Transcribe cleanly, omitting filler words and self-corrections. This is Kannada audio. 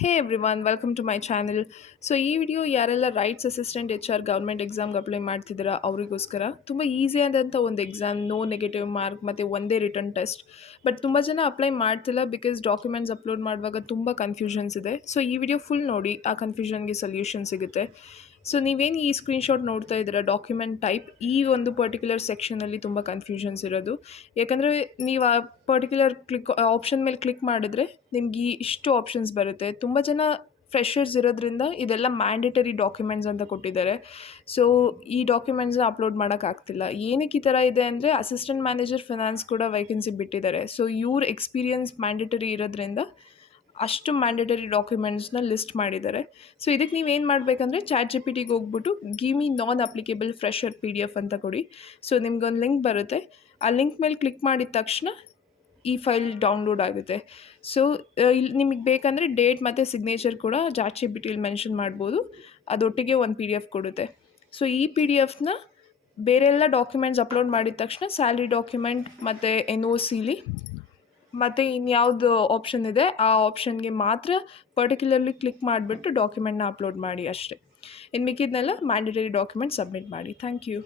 Hey everyone welcome to my channel. So ಈ ವಿಡಿಯೋ ಯಾರೆಲ್ಲ ರೈಟ್ಸ್ ಅಸಿಸ್ಟೆಂಟ್ HR ಗೌರ್ಮೆಂಟ್ ಎಕ್ಸಾಮ್ಗೆ ಅಪ್ಲೈ ಮಾಡ್ತಿದ್ದೀರಾ ಅವರಿಗೋಸ್ಕರ. ತುಂಬ ಈಸಿ ಆದಂಥ ಒಂದು ಎಕ್ಸಾಮ್, ನೋ ನೆಗೆಟಿವ್ ಮಾರ್ಕ್ ಮತ್ತು ಒಂದೇ ರಿಟರ್ನ್ ಟೆಸ್ಟ್. ಬಟ್ ತುಂಬ ಜನ ಅಪ್ಲೈ ಮಾಡ್ತಿಲ್ಲ ಬಿಕಾಸ್ ಡಾಕ್ಯುಮೆಂಟ್ಸ್ ಅಪ್ಲೋಡ್ ಮಾಡುವಾಗ ತುಂಬ ಕನ್ಫ್ಯೂಷನ್ಸ್ ಇದೆ. ಸೊ ಈ ವಿಡಿಯೋ ಫುಲ್ ನೋಡಿ, ಆ ಕನ್ಫ್ಯೂಷನ್ಗೆ ಸೊಲ್ಯೂಷನ್ ಸಿಗುತ್ತೆ. ಸೊ ನೀವೇನು ಈ ಸ್ಕ್ರೀನ್ಶಾಟ್ ನೋಡ್ತಾ ಇದ್ದೀರಾ, ಡಾಕ್ಯುಮೆಂಟ್ ಟೈಪ್, ಈ ಒಂದು ಪರ್ಟಿಕ್ಯುಲರ್ ಸೆಕ್ಷನಲ್ಲಿ ತುಂಬ ಕನ್ಫ್ಯೂಷನ್ಸ್ ಇರೋದು. ಯಾಕಂದರೆ ನೀವು ಆ ಪರ್ಟಿಕ್ಯುಲರ್ ಆಪ್ಷನ್ ಮೇಲೆ ಕ್ಲಿಕ್ ಮಾಡಿದ್ರೆ ನಿಮ್ಗೆ ಇಷ್ಟು ಆಪ್ಷನ್ಸ್ ಬರುತ್ತೆ. ತುಂಬ ಜನ ಫ್ರೆಷರ್ಸ್ ಇರೋದ್ರಿಂದ ಇದೆಲ್ಲ ಮ್ಯಾಂಡೇಟರಿ ಡಾಕ್ಯುಮೆಂಟ್ಸ್ ಅಂತ ಕೊಟ್ಟಿದ್ದಾರೆ. ಸೊ ಈ ಡಾಕ್ಯುಮೆಂಟ್ಸ್ನ ಅಪ್ಲೋಡ್ ಮಾಡೋಕ್ಕಾಗ್ತಿಲ್ಲ. ಏನಕ್ಕೆ ಈ ಥರ ಇದೆ ಅಂದರೆ ಅಸಿಸ್ಟೆಂಟ್ ಮ್ಯಾನೇಜರ್ ಫಿನಾನ್ಸ್ ಕೂಡ ವೈಕೆನ್ಸಿ ಬಿಟ್ಟಿದ್ದಾರೆ. ಸೊ ಇವ್ರ ಎಕ್ಸ್ಪೀರಿಯನ್ಸ್ ಮ್ಯಾಂಡೇಟರಿ ಇರೋದ್ರಿಂದ ಅಷ್ಟು ಮ್ಯಾಂಡೇಟರಿ ಡಾಕ್ಯುಮೆಂಟ್ಸ್ನ ಲಿಸ್ಟ್ ಮಾಡಿದ್ದಾರೆ. ಸೊ ಇದಕ್ಕೆ ನೀವೇನು ಮಾಡಬೇಕಂದ್ರೆ ChatGPTಗೆ ಹೋಗ್ಬಿಟ್ಟು ಗಿವ್ ಮಿ ನಾನ್ ಅಪ್ಲಿಕೇಬಲ್ ಫ್ರೆಷರ್ PDF ಅಂತ ಕೊಡಿ. ಸೊ ನಿಮ್ಗೊಂದು ಲಿಂಕ್ ಬರುತ್ತೆ. ಆ ಲಿಂಕ್ ಮೇಲೆ ಕ್ಲಿಕ್ ಮಾಡಿದ ತಕ್ಷಣ ಈ ಫೈಲ್ ಡೌನ್ಲೋಡ್ ಆಗುತ್ತೆ. ಸೊ ಇಲ್ಲಿ ನಿಮಗೆ ಬೇಕಂದರೆ ಡೇಟ್ ಮತ್ತು ಸಿಗ್ನೇಚರ್ ಕೂಡ ChatGPTಲಿ ಮೆನ್ಷನ್ ಮಾಡ್ಬೋದು. ಅದೊಟ್ಟಿಗೆ ಒಂದು PDF ಕೊಡುತ್ತೆ. ಸೊ ಈ PDF ನ ಬೇರೆಲ್ಲ ಡಾಕ್ಯುಮೆಂಟ್ಸ್ ಅಪ್ಲೋಡ್ ಮಾಡಿದ ತಕ್ಷಣ ಸ್ಯಾಲ್ರಿ ಡಾಕ್ಯುಮೆಂಟ್ ಮತ್ತು NOCಲಿ ಮತ್ತು ಇನ್ಯಾವುದು ಆಪ್ಷನ್ ಇದೆ ಆ ಆಪ್ಷನ್ಗೆ ಮಾತ್ರ ಪರ್ಟಿಕ್ಯುಲರ್ಲಿ ಕ್ಲಿಕ್ ಮಾಡಿಬಿಟ್ಟು ಡಾಕ್ಯುಮೆಂಟ್ನ ಅಪ್ಲೋಡ್ ಮಾಡಿ ಅಷ್ಟೇ. ಇನ್ನು ಮಿಕ್ಕಿದ್ನೆಲ್ಲ ಮ್ಯಾಂಡೇಟರಿ ಡಾಕ್ಯುಮೆಂಟ್ ಸಬ್ಮಿಟ್ ಮಾಡಿ. Thank you.